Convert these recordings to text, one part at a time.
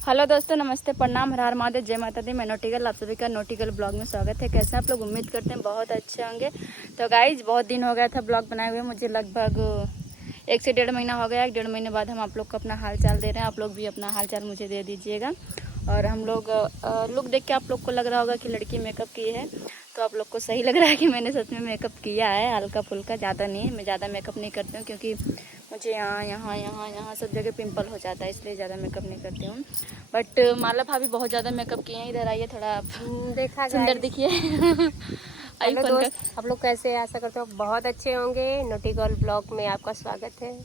Hello दोस्तों, नमस्ते, प्रणाम, हर हर महादेव, जय माता दी। मैं नोटिकल, आप सभी का नोटिकल ब्लॉग में स्वागत है। कैसे आप लोग? उम्मीद करते हैं बहुत अच्छे होंगे। तो गाइज, बहुत दिन हो गया था ब्लॉग बनाए हुए, मुझे लगभग 1 से 1.5 महीना हो गया। 1-1.5 महीने बाद हम आप लोग को अपना हाल चाल दे रहे हैं। आप लोग भी अपना हाल चाल मुझे दे दीजिएगा। और हम लोग लुक देख के आप लोग को लग रहा होगा कि लड़की मेकअप की है, तो आप लोग को सही लग रहा है कि मैंने सच में मेकअप किया है, हल्का फुल्का, ज़्यादा नहीं है। मैं ज़्यादा मेकअप नहीं करती हूँ क्योंकि मुझे यहाँ सब जगह पिंपल हो जाता है, इसलिए ज़्यादा मेकअप नहीं करती हूँ। बट माला भाभी बहुत ज़्यादा मेकअप किए हैं। इधर आइए, थोड़ा देखा सुंदर दिखिए। हेलो दोस्त, आप लोग कैसे? आशा करते हो बहुत अच्छे होंगे। नोटिकल ब्लॉग में आपका स्वागत है।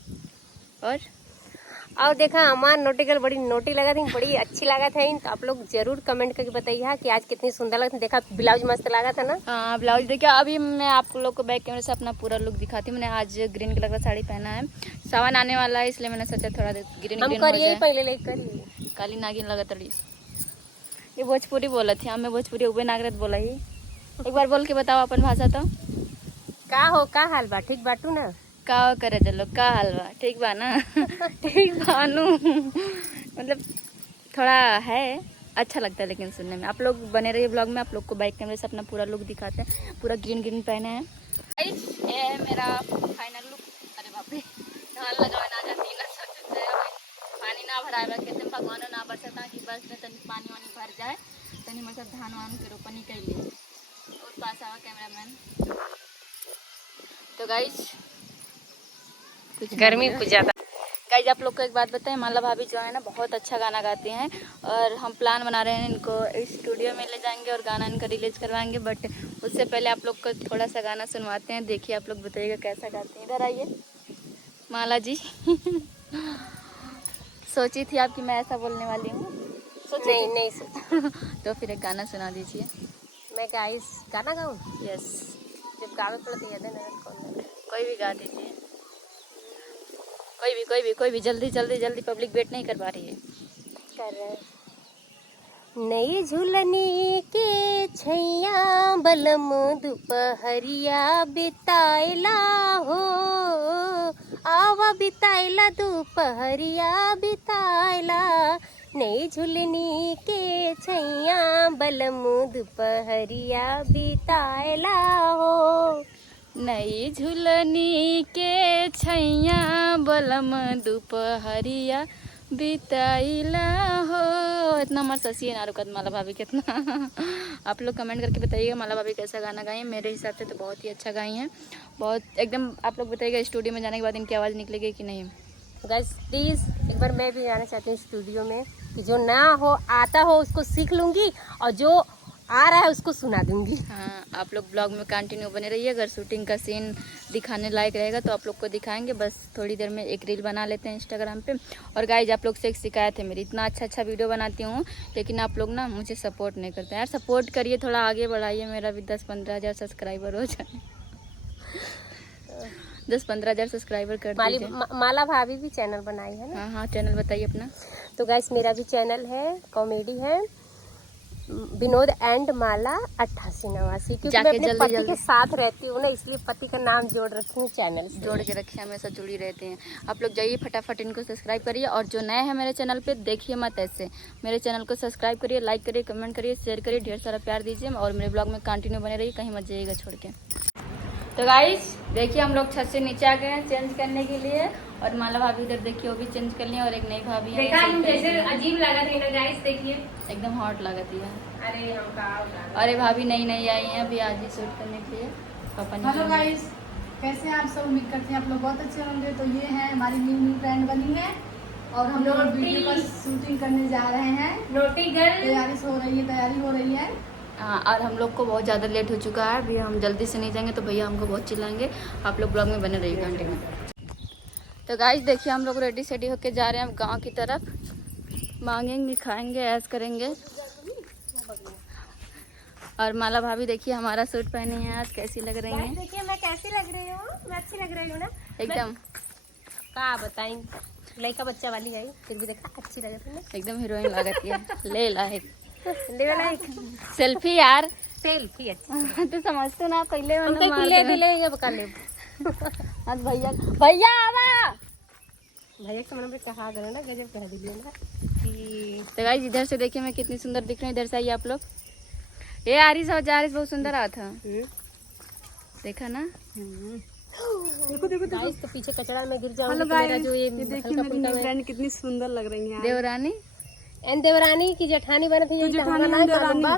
और देखा हमारा नोटिकल बड़ी नोटी लगा थी, बड़ी अच्छी लगा था। तो आप लोग जरूर कमेंट करके बताइए कि आज कितनी सुंदर लगा। देखा ब्लाउज मस्त लगा था ना। हाँ, ब्लाउज देखिए। अभी मैं आप लोग को बैक कैमरे से अपना पूरा लुक दिखाती हूँ। मैंने आज ग्रीन कलर का साड़ी पहना है, सावन आने वाला है, इसलिए मैंने सोचा थोड़ा ग्रीन हम ग्रीन हो जाए। पहले लेकर काली नागिन लगा तड़ी। ये भोजपुरी बोला थी, हमें भोजपुरी उबे नागरत बोला ही। एक बार बोल के बताओ अपन भाषा तो। का हाल बा? ठीक बाटू ना? का करे चलो, का हाल बा? ठीक बा ना? ठीक बानू। मतलब थोड़ा है, अच्छा लगता है लेकिन सुनने में। आप लोग बने रहिए ब्लॉग में, आप लोग को बाइक कैमरे से अपना पूरा लुक दिखाते हैं। पूरा ग्रीन ग्रीन पहने हैं। ये है मेरा फाइनल लुक। अरे बाप रे, धान लगावे ना जाती ना, सब पानी ना भराए बा, कहते भगवान ना बरसता कि बस में तनी पानी वानी भर जाए, तनी मतलब धान वान के रोपनी कर लिए। और पास आवा कैमरामैन। तो गाइस, गर्मी कुछ ज्यादा। गाइस, आप लोग को एक बात बताएं, माला भाभी जो है ना बहुत अच्छा गाना गाती हैं। और हम प्लान बना रहे हैं इनको स्टूडियो में ले जाएंगे और गाना इनका रिलीज करवाएंगे। बट उससे पहले आप लोग को थोड़ा सा गाना सुनवाते हैं। देखिए, आप लोग बताइएगा कैसा गाती हैं। इधर आइए माला जी। सोची थी आपकी मैं ऐसा बोलने वाली हूँ? नहीं सोचा। तो फिर एक गाना सुना दीजिए। मैं गाइस गाना गाऊं? यस, जब गावे पड़ा तो याद है ना कौन? कोई भी गा दीजिए। कोई भी जल्दी जल्दी जल्दी, पब्लिक वेट नहीं कर पा रही है। कर रहे नई झुलनी के छैया बलम दोपहरिया बिताइला हो, आवा बिताइला दोपहरिया बिताइला। नई झुलनी के छैया बलम दोपहरिया बिताइला हो। नई झुलनी के छैया बलम दोपहरिया बिताइला हो। इतना मस्त हंसी है ना रुकत माला भाभी कितना। आप लोग कमेंट करके बताइएगा माला भाभी कैसा गाना गाई है। मेरे हिसाब से तो बहुत ही अच्छा गाई हैं, बहुत एकदम। आप लोग बताइएगा स्टूडियो में जाने के बाद इनकी आवाज़ निकलेगी कि नहीं। गाइस प्लीज़ एक बार मैं भी आना चाहती हूँ स्टूडियो में, कि जो ना हो आता हो उसको सीख लूँगी और जो आ रहा है उसको सुना दूंगी। हाँ, आप लोग ब्लॉग में कंटिन्यू बने रहिए। अगर शूटिंग का सीन दिखाने लायक रहेगा तो आप लोग को दिखाएंगे। बस थोड़ी देर में एक रील बना लेते हैं इंस्टाग्राम पे। और गाइज, आप लोग से एक शिकायत है मेरी, इतना अच्छा वीडियो बनाती हूँ लेकिन आप लोग ना मुझे सपोर्ट नहीं करते यार। सपोर्ट करिए, थोड़ा आगे बढ़ाइए, मेरा भी 10-15 हज़ार सब्सक्राइबर हो जाए। 10-15 हज़ार सब्सक्राइबर कर दीजिए। माला भाभी भी चैनल बनाई है ना? हाँ, चैनल बताइए अपना। तो गाइस मेरा भी चैनल है, कॉमेडी है, विनोद एंड माला 8889। क्योंकि मैं अपने पति के साथ रहती हूँ ना, इसलिए पति का नाम जोड़ रखी हूँ चैनल से। जोड़ के रखिए, हमेशा जुड़ी रहते हैं। आप लोग जाइए फटाफट इनको सब्सक्राइब करिए। और जो नए हैं मेरे चैनल पे, देखिए मत ऐसे, मेरे चैनल को सब्सक्राइब करिए, लाइक करिए, कमेंट करिए, शेयर करिए, ढेर सारा प्यार दीजिए। और मेरे ब्लॉग में कंटिन्यू बने रहिए, कहीं मत जाइएगा छोड़ के। तो गाइस देखिए, हम लोग छत से नीचे आ गए हैं चेंज करने के लिए। और माला भाभी इधर देखिए, वो भी चेंज कर ली। और एक नई भाभी है, जैसे अजीब लगा था गाइस, देखिए एकदम हॉट लगती है। अरे हम अरे भाभी नई आई हैं अभी आज ही शूट करने के लिए। पापा ने हेलो गाइस, कैसे हैं आप सब? उम्मीद करते हैं आप लोग बहुत अच्छे होंगे। तो ये है हमारी न्यू फ्रेंड बनी है और हम लोग वीडियो पर शूटिंग करने जा रहे हैं। नोटी गर्ल तैयारी हो रही है। हाँ, और हम लोग को बहुत ज़्यादा लेट हो चुका है। अभी हम जल्दी से नहीं जाएंगे तो भैया हमको बहुत चिल्लाएंगे। आप लोग ब्लॉग में बने रहिए कंटिन्यू। तो गाइस देखिए, हम लोग रेडी सेडी होके जा रहे हैं गांव की तरफ। मांगेंगे, खाएंगे, ऐश करेंगे। और माला भाभी देखिए हमारा सूट पहनी है आज, कैसी लग रही है? देखिए मैं कैसी लग रही हूँ, मैं अच्छी लग रही हूँ ना एकदम। क्या बताएं, लड़का बच्चा वाली है, फिर भी देखा अच्छी लग रही है ना, एकदम हीरोइन लगती है। ले लाइक सेल्फी यार, सेल्फी अच्छी। तो समझते ना पहले हम तो ले जब कर ले। आज भैया आवा भैया के मन में कहा करो ना, गजब कह दीजिए ना कि तो गाइस इधर से देखिए मैं कितनी सुंदर दिख रही हूँ। इधर से आइए आप लोग। ये आरिस और जारिस बहुत सुंदर आ था, देखा ना। देखो देखो गाइस, तो पीछे कचरा में गिर जाऊंगी तो मेरा जो ये हल्का फुल्का फ्रेंड कितनी सुंदर लग रही है। देवरानी एंड देवरानी की जेठानी बने थे, यही हमका नाम मालूम बा।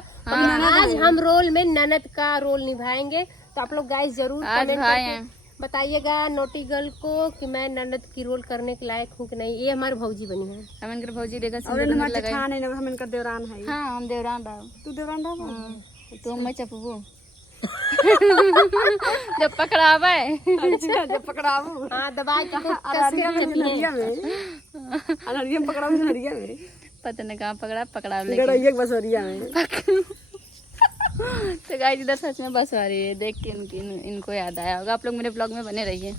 आज हम रोल में ननद का रोल निभाएंगे। तो आप लोग गाइस जरूर कमेंट करके बताइएगा नोटी गर्ल को कि मैं ननद की रोल करने के लायक हूँ कि नहीं। ये हमारी भौजी बनी है। हम इनकर भौजी देखा और हमारे जेठान है, हम इनका देवरान है। हाँ हम देवरान बा। तू देवरान बा, तो मैं चपबू जब पकड़ावे। अच्छा जब पकड़ाऊ। हाँ दबा के अररिया में नरिया में पकड़ाऊ, नरिया में पता नहीं कहाँ पकड़ा गड़ैया के बसोरिया में। तो गाइस इधर सच में बस आ रही है, देख के इनको याद आया होगा। आप लोग मेरे ब्लॉग में बने रहिए।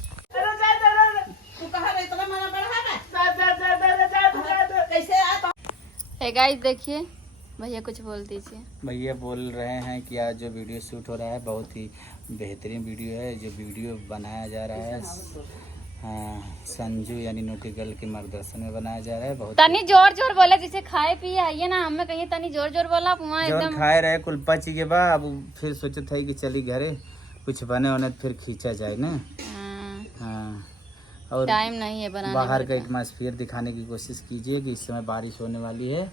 गाइस देखिए भैया कुछ बोल दीजिए। भैया बोल रहे हैं कि आज जो वीडियो शूट हो रहा है बहुत ही बेहतरीन वीडियो है। जो वीडियो बनाया जा रहा है संजू यानी नोटी गर्ल के मार्गदर्शन में बनाया जा रहा है। बहुत तनी जोर जोर बोले, जिसे खाए पिए आइए ना, हमें कहिए तनी जोर जोर बोला। जो खाए रहे कुल पच के बा। अब फिर सोचे थे कि चली घरे कुछ बने होने फिर खींचा जाए ना। हाँ और टाइम नहीं है बनाने। बाहर का एटमॉस्फेयर दिखाने की कोशिश कीजिए कि इस समय बारिश होने वाली है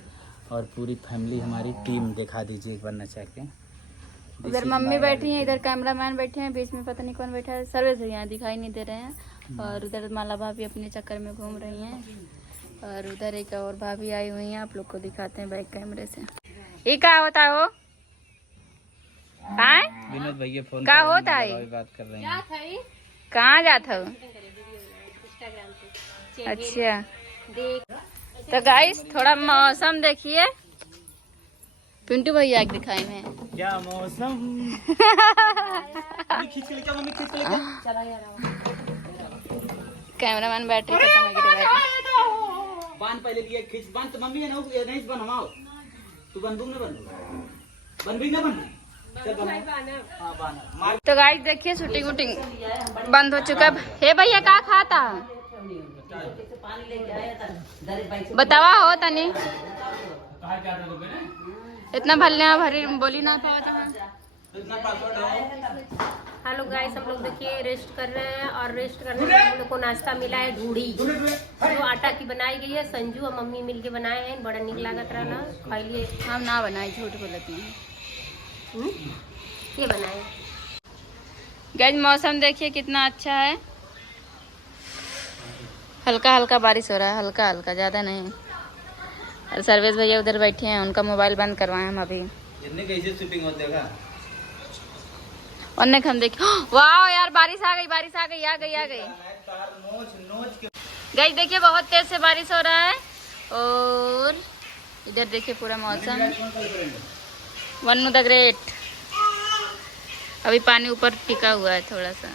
और पूरी फैमिली हमारी टीम दिखा दीजिए एक बार नचा के। उधर मम्मी बैठी हैं, इधर कैमरामैन बैठे हैं, बीच में पता नहीं कौन बैठा है। सर्विस यहाँ दिखाई नहीं दे रहे हैं। और उधर माला भाभी अपने चक्कर में घूम रही हैं और उधर एक और भाभी आई हुई हैं। आप लोग को दिखाते हैं बैक कैमरे से। ये क्या होता है वो? विनोद भैया फोन क्या होता है? बात कर रहे हैं। कहाँ जाता हो? अच्छा तो गाइस थोड़ा मौसम देखिए। पिंटू भैया के दिखाई में क्या मौसम। कैमरामैन बैटरी खत्म हो गई। बांध पहले लिया खींच बांध। तो मम्मी ना नहीं बन हमाओ तू बंदूक ना बन भी ना बन। तो गाइस देखिए शूटिंग वूटिंग बंद हो चुका है। हे भैया क्या खाता बतावा हो तनी। इतना भलने भरी बोली ना तो। हेलो गाइस, हम लोग देखिए रेस्ट कर रहे हैं और रेस्ट करने में हम लोग को नाश्ता मिला है धूड़ी, जो आटा की बनाई गई है। संजू और मम्मी मिलके बनाए हैं, बड़ा निक लागत रहा। खाई लिए। हम ना बनाए, झूठ बोलते हैं। ये बनाए गाइस मौसम देखिए कितना अच्छा है। हल्का हल्का बारिश हो रहा है, हल्का हल्का, ज्यादा नहीं। और सर्वेश भैया उधर बैठे हैं, उनका मोबाइल बंद करवाए हम अभी। कैसे शूटिंग होते देखा और हम देख। वाह यार बारिश आ गई, बारिश आ गई, आ गई, आ गई। गाइस देखिए बहुत तेज से बारिश हो रहा है। और इधर देखिए पूरा मौसम। Vannu the great. अभी पानी ऊपर टिका हुआ है थोड़ा सा।